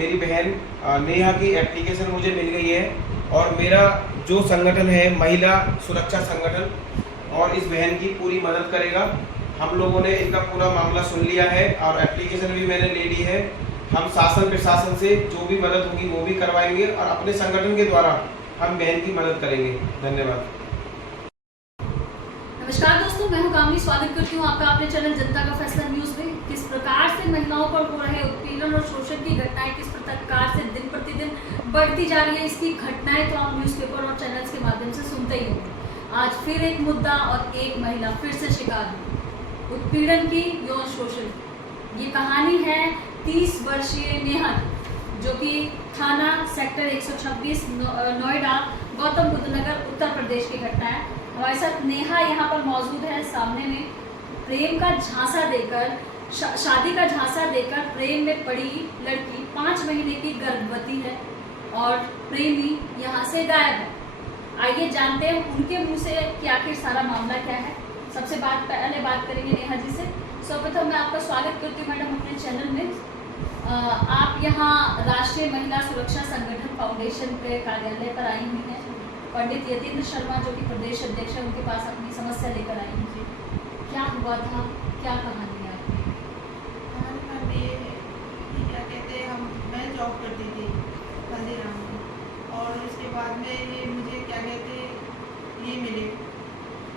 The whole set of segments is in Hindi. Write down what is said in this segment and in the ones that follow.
मेरी बहन नेहा की एप्लीकेशन मुझे मिल गई है और मेरा जो संगठन है महिला सुरक्षा संगठन और इस बहन की पूरी मदद करेगा। हम लोगों ने इनका पूरा मामला सुन लिया है और एप्लीकेशन भी मैंने ले ली है। हम शासन प्रशासन से जो भी मदद होगी वो भी करवाएंगे और अपने संगठन के द्वारा हम बहन की मदद करेंगे। धन्यवाद। नमस्कार दोस्तों, मैं हूं कामनी। स्वागत करती हूं आपका अपने चैनल जनता का फैसला न्यूज में। किस प्रकार से महिलाओं पर हो रहे उत्पीड़न और शोषण की घटनाएं किस प्रकार से दिन प्रतिदिन बढ़ती जा रही है, इसकी घटनाएं तो आप न्यूज़पेपर और चैनल्स के माध्यम से सुनते ही होंगे। आज फिर एक मुद्दा और एक महिला फिर से शिकार हुई उत्पीड़न की, यौन शोषण। ये कहानी है 30 वर्षीय नेहा, जो कि थाना सेक्टर 126 नोएडा गौतम बुद्ध नगर उत्तर प्रदेश की घटना है। हमारे साथ नेहा यहाँ पर मौजूद है। सामने में प्रेम का झांसा देकर शादी का झांसा देकर प्रेम में पड़ी लड़की 5 महीने की गर्भवती है और प्रेमी यहाँ से गायब है। आइए जानते हैं उनके मुंह से कि आखिर सारा मामला क्या है। सबसे पहले बात करेंगे नेहा जी से। सर्वप्रथम मैं आपका स्वागत करती हूँ मैडम अपने चैनल में। आप यहाँ राष्ट्रीय महिला सुरक्षा संगठन फाउंडेशन के कार्यालय पर आई हुई हैं। पंडित यतीन्द्र शर्मा जो कि प्रदेश अध्यक्ष है, उनके पास अपनी समस्या लेकर आई हुई। क्या हुआ था, क्या कहानी है आपकी? क्या कहते हैं, मैं जॉब करती थी हल्दीराम में और इसके बाद में ये मुझे क्या कहते हैं ये मिले।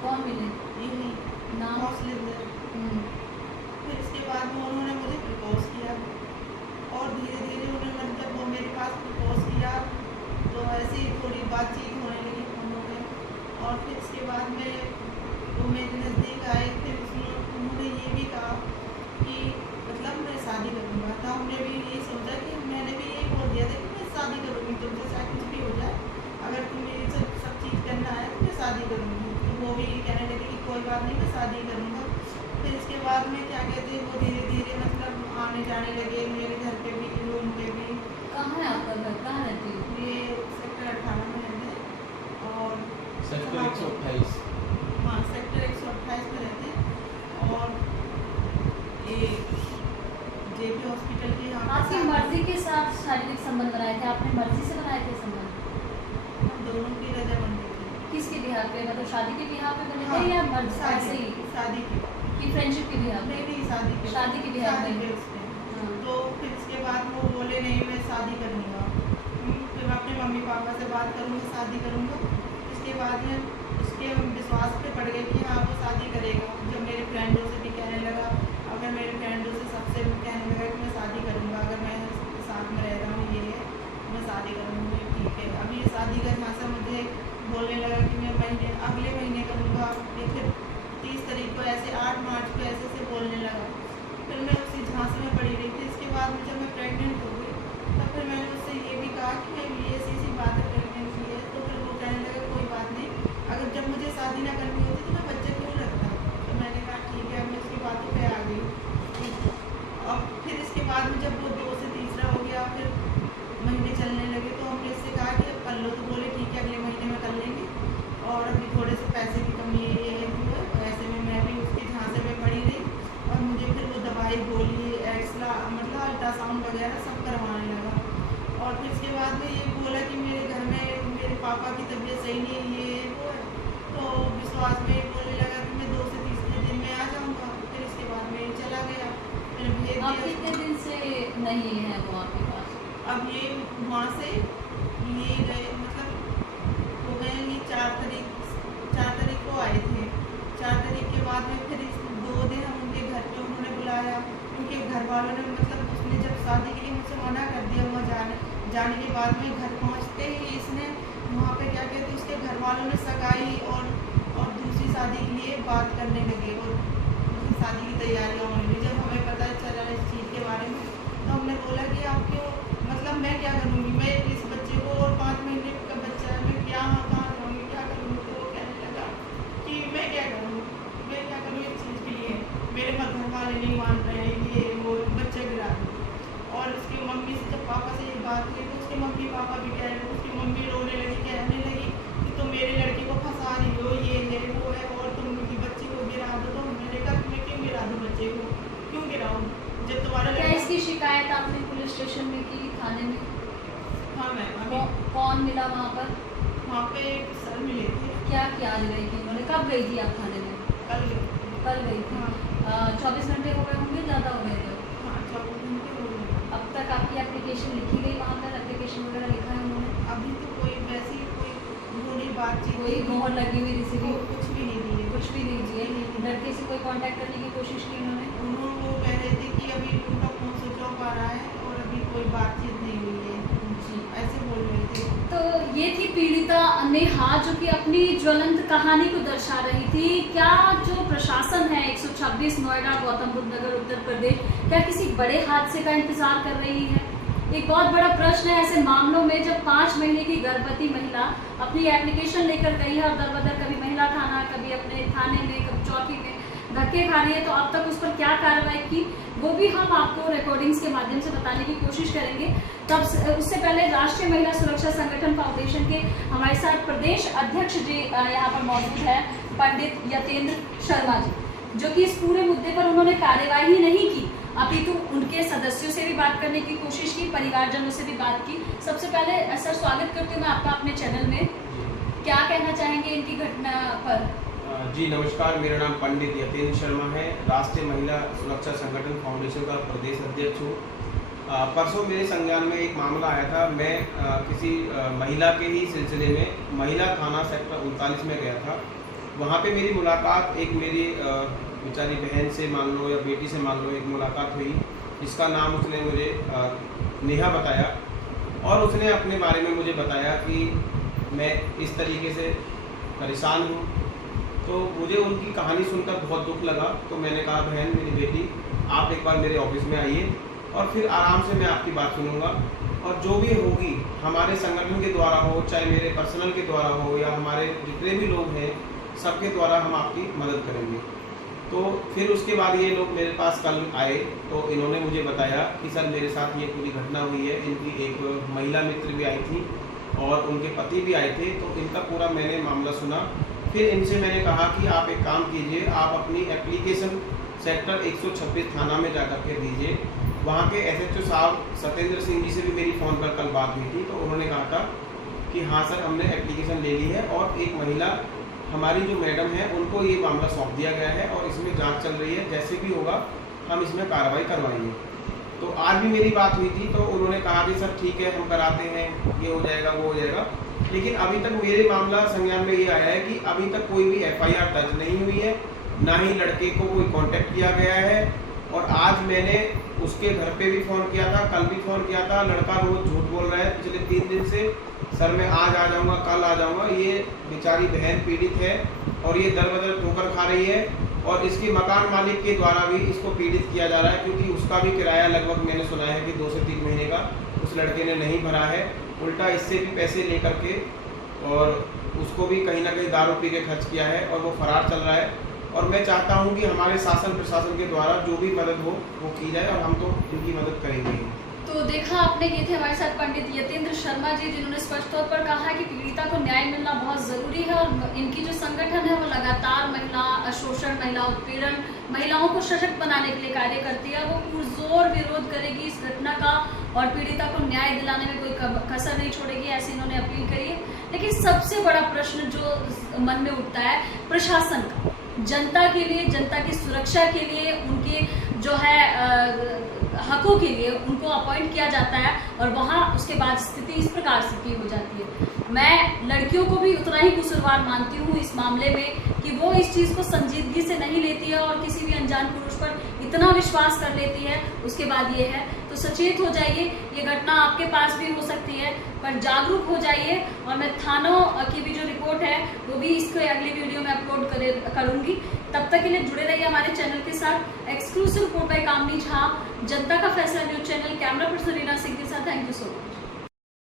कौन मिले? यही नाम? हौसलेंदर। फिर इसके बाद में उन्होंने मुझे प्रपोज किया और धीरे धीरे उन्होंने जब वो मेरे पास प्रपोज किया तो ऐसी थोड़ी बातचीत होने लगी फोनों पे। और फिर इसके बाद में वो मेरे नज़दीक आए। फिर उन्होंने ये भी कहा कि मतलब मैं शादी करूँगा। तो हमने भी यही सोचा कि मैंने भी यही बोल दिया था कि मैं शादी करूँगी तुमसे, चाहे कुछ भी हो जाए, अगर तुम्हें ये सब चीज़ करना है तो मैं शादी करूँगी। तो वो भी कहने लगे कि कोई बात नहीं, मैं शादी करूँगा। फिर इसके बाद में क्या कहते हैं वो धीरे धीरे मतलब आने जाने लगे मेरे घर पे भी, रूम पे भी। कहाँ है आपका घर, कहाँ रहती है? ये सेक्टर 18 में रहते हैं और सेक्टर 128। हाँ, सेक्टर 128 में रहते हैं और ये जेपी हॉस्पिटल के यहाँ आपकी मर्जी के साथ शारीरिक संबंध बनाए थे? आपने मर्जी से बनाए थे संबंध? हम दोनों की रजामंदी थी। किसके बिहार पे, मतलब शादी के बिहार पे बने थे हाँ, या मर्जी ऐसे ही शादी की कि फ्रेंडशिप के बिहार पे? नहीं शादी के शादी के बिहार शादी में। के उसमें। हाँ। तो फिर इसके बाद वो बोले नहीं मैं शादी करूँगा। फिर मैं अपने मम्मी पापा से बात करूँगा, शादी करूँगा। इसके बाद में उसके विश्वास पे पड़ गए कि हाँ वो शादी करेगा। जब मेरे फ्रेंडों से भी कहने लगा, अगर मेरे फ्रेंडों से सबसे कहने लगा कि मैं शादी करूँगा, अगर मैं साथ में रह रहा हूँ ये है मैं शादी करूँगी, ठीक है। अभी ये शादी का झांसा मुझे बोलने लगा कि मैं अगले महीने करूँगा। फिर 30 तारीख को ऐसे 8 मार्च को ऐसे बोलने लगा। फिर मैं उसी झांसे में पड़ी रही थी। इसके बाद में जब मैं प्रेग्नेंट हो गई तब फिर मैंने उससे ये भी कहा कि मैं ये ऐसी बात है प्रेगनेंसी है। तो फिर वो कहने लगा कोई बात नहीं, अगर जब मुझे शादी ना करनी होती तो मैं बच्चे क्यों रखता। तो मैंने कहा ठीक है, मैं उसकी बातों पे आ गई। अब फिर इसके बाद में जब वो 2 से तीसरा हो गया, फिर महीने चलने लगे तो हमने इससे कहा कि अब कर लो। तो बोले ठीक है अगले महीने में कर लेंगे और अभी थोड़े से पैसे की कमी है वो है। ऐसे में मैं भी उसके झांसे में पड़ी रही और मुझे फिर वो दवाई गोली एक्सरा मतलब अल्ट्रासाउंड वगैरह सब करवाने लगा। और फिर इसके बाद में ये बोला कि मेरे घर में मेरे पापा की तबीयत सही नहीं है, ये वो है। तो विश्वास में बोलने लगा कि मैं 2 से तीसरे दिन में आ जाऊँगा। फिर इसके बाद में चला गया। फिर भेज आप दिया। कितने दिन से नहीं है वो आपके पास? अब ये वहाँ से लिए गए मतलब हो गए ये 4 तारीख को आए थे। 4 तारीख के बाद में फिर 2 दिन हम उनके घर पे उन्होंने बुलाया। उनके घर वालों ने मतलब उसने जब शादी के लिए मुझसे मना कर दिया, वहाँ जाने के बाद में घर पहुँचते ही इसने वहाँ पे क्या कहते उसके घर वालों ने सगाई और दूसरी शादी के लिए बात करने लगे और शादी की तैयारियाँ होने लगी। जब हमें पता चला इस चीज़ के बारे में तो हमने बोला कि आप क्यों मतलब मैं क्या करूँगी, मैं इस बच्चे को और 5 महीने का बच्चा है, मैं क्या कहाँ जाऊँगी, क्या करूँगी। तो वो कहने लगा कि मैं क्या करूँ इस चीज़ के लिए, मेरे घर वाले नहीं मान रहे हैं, ये वो बच्चा गिरा दूँ। और उसकी मम्मी से जब पापा से ये बात हुई तो उसके मम्मी पापा भी कहने लगे, उसकी मम्मी रोने लगी, कहने लगी कि तुम मेरे लड़की को फंसा रही हो, ये है वो है और तुम उनकी बच्ची को गिरा दो। तो मैंने कहा मैं क्यों गिरा दूँ बच्चे को, क्यों गिराऊँ जब तुम्हारा क्या इसकी शिकायत आपने पुलिस स्टेशन में की? थाने में? हाँ मैम, अभी कौन मिला वहाँ पर? वहाँ पे एक सर मिले थे। क्या क्या गई थी उन्होंने? कब गई थी आप थाने में? कल कल गई थी। हाँ 24 घंटे हो गए होंगे, ज़्यादा हो गए थे? हाँ 24 घंटे हो गए। अब तक आपकी एप्लीकेशन लिखी गई वहाँ पर? एप्लीकेशन वगैरह लिखा है उन्होंने? अभी तो कोई वैसी कोई बुरी बातचीत कोई मोहर लगी हुई रिसीविंग कुछ भी नहीं दी है। कुछ भी नहीं दिए? लड़के से कोई कांटेक्ट करने की कोशिश की उन्होंने? उन्होंने वो कह रहे थे कि अभी उनका फोन स्विच ऑफ आ रहा है और अभी कोई बातचीत नहीं हुई है, जी। ऐसे बोल रहे थे। तो ये थी पीड़िता नेहा, जो कि अपनी ज्वलंत कहानी को दर्शा रही थी। क्या जो प्रशासन है 126 नोएडा गौतम बुद्ध नगर उत्तर प्रदेश, क्या किसी बड़े हादसे का इंतजार कर रही है? एक बहुत बड़ा प्रश्न है ऐसे मामलों में, जब 5 महीने की गर्भवती महिला अपनी एप्लीकेशन लेकर गई है और दर बदर कभी महिला थाना, कभी अपने थाने में, कभी चौकी में धक्के खा रही है, तो अब तक उस पर क्या कार्रवाई की, वो भी हम आपको रिकॉर्डिंग्स के माध्यम से बताने की कोशिश करेंगे। तब उससे पहले राष्ट्रीय महिला सुरक्षा संगठन फाउंडेशन के हमारे साथ प्रदेश अध्यक्ष जी यहाँ पर मौजूद है, पंडित यतेंद्र शर्मा जी, जो कि इस पूरे मुद्दे पर उन्होंने कार्यवाही नहीं की, अपितु उनके सदस्यों से भी बात करने की कोशिश की, परिवारजनों से भी बात की। सबसे पहले सर स्वागत करती हूँ मैं आपका अपने चैनल में। क्या कहना चाहेंगे इनकी घटना पर? जी नमस्कार, मेरा नाम पंडित यतेंद्र शर्मा है, राष्ट्रीय महिला सुरक्षा संगठन फाउंडेशन का प्रदेश अध्यक्ष हूँ। परसों मेरे संज्ञान में एक मामला आया था। मैं किसी महिला के ही सिलसिले में महिला थाना सेक्टर 39 में गया था। वहाँ पे मेरी मुलाकात एक मेरी बेचारी बहन से मान लो या बेटी से मान लो एक मुलाकात हुई, जिसका नाम उसने मुझे नेहा बताया, और उसने अपने बारे में मुझे बताया कि मैं इस तरीके से परेशान हूँ। तो मुझे उनकी कहानी सुनकर बहुत दुख लगा। तो मैंने कहा, बहन मेरी बेटी, आप एक बार मेरे ऑफिस में आइए और फिर आराम से मैं आपकी बात सुनूंगा, और जो भी होगी हमारे संगठन के द्वारा हो, चाहे मेरे पर्सनल के द्वारा हो, या हमारे जितने भी लोग हैं सबके द्वारा हम आपकी मदद करेंगे। तो फिर उसके बाद ये लोग मेरे पास कल आए, तो इन्होंने मुझे बताया कि सर मेरे साथ ये पूरी घटना हुई है। इनकी एक महिला मित्र भी आई थी और उनके पति भी आए थे। तो इनका पूरा मैंने मामला सुना। फिर इनसे मैंने कहा कि आप एक काम कीजिए, आप अपनी एप्लीकेशन सेक्टर 126 थाना में जाकर के दीजिए। वहाँ के SHO साहब सत्येंद्र सिंह जी से भी मेरी फ़ोन पर कल बात हुई थी। तो उन्होंने कहा था कि हाँ सर, हमने एप्लीकेशन ले ली है और एक महिला हमारी जो मैडम है उनको ये मामला सौंप दिया गया है और इसमें जांच चल रही है। जैसे भी होगा हम इसमें कार्रवाई करवाएंगे। तो आज भी मेरी बात हुई थी, तो उन्होंने कहा कि सर ठीक है, हम कराते हैं, ये हो जाएगा, वो हो जाएगा। लेकिन अभी तक मेरे मामला संज्ञान में ये आया है कि अभी तक कोई भी FIR दर्ज नहीं हुई है, ना ही लड़के को कोई कांटेक्ट किया गया है। और आज मैंने उसके घर पे भी फ़ोन किया था, कल भी फ़ोन किया था। लड़का रोज झूठ बोल रहा है पिछले 3 दिन से, सर मैं आज आ जाऊँगा, कल आ जाऊँगा। ये बेचारी बहन पीड़ित है और ये दर बदर ठोकर खा रही है, और इसके मकान मालिक के द्वारा भी इसको पीड़ित किया जा रहा है, क्योंकि उसका भी किराया लगभग मैंने सुना है कि 2 से 3 महीने का उस लड़के ने नहीं भरा है। उल्टा इससे भी पैसे लेकर के और उसको भी कहीं ना कहीं दारू पी के खर्च किया है और वो फरार चल रहा है। और मैं चाहता हूं कि हमारे शासन प्रशासन के द्वारा जो भी मदद हो वो की जाए, और हम तो इनकी मदद करेंगे। तो देखा आपने, ये थे हमारे साथ पंडित यतेंद्र शर्मा जी, जिन्होंने स्पष्ट तौर पर कहा है कि पीड़िता को न्याय मिलना बहुत ज़रूरी है, और इनकी जो संगठन है वो लगातार महिला शोषण, महिला उत्पीड़न, महिलाओं को सशक्त बनाने के लिए कार्य करती है। वो पुरजोर विरोध करेगी इस घटना का और पीड़िता को न्याय दिलाने में कोई कसर नहीं छोड़ेगी, ऐसी इन्होंने अपील करी है। लेकिन सबसे बड़ा प्रश्न जो मन में उठता है प्रशासन का, जनता के लिए, जनता की सुरक्षा के लिए, उनके जो है हकों के लिए उनको अपॉइंट किया जाता है, और वहाँ उसके बाद स्थिति इस प्रकार से की हो जाती है। मैं लड़कियों को भी उतना ही कसूरवार मानती हूँ इस मामले में कि वो इस चीज़ को संजीदगी से नहीं लेती है और किसी भी अनजान पुरुष पर इतना विश्वास कर लेती है। उसके बाद ये है, तो सचेत हो जाइए, ये घटना आपके पास भी हो सकती है, पर जागरूक हो जाइए। और मैं थानों की भी जो रिपोर्ट है वो भी इसको अगली वीडियो में अपलोड करूँगी। तब तक के लिए जुड़े रहिए हमारे चैनल के साथ। एक्सक्लूसिव रिपोर्ट बाय कामनी झा, जनता का फैसला news channel, camera person Reena Singh के साथ। Thank you so much.